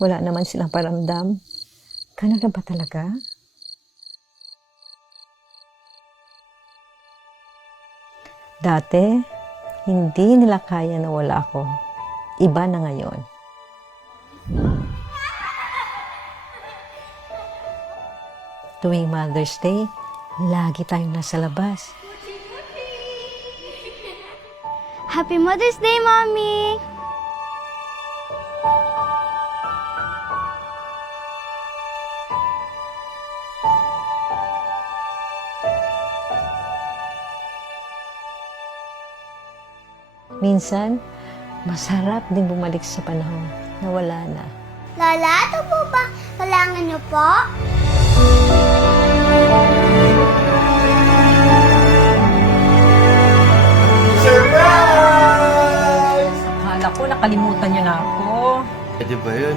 Wala naman silang paramdam. Ganun na ba talaga? Dati, hindi nila kaya na wala ako. Iba na ngayon. Tuwing Mother's Day, lagi tayong nasa labas. Happy Mother's Day, Mommy! Minsan, masarap din bumalik sa panahon na wala na. Lola, ito po ba kailangan niyo po? Akala ko nakalimutan niyo na ako. Pwede ba yun?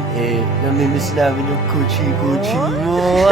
Namimiss namin yung kuchi-kuchi mo.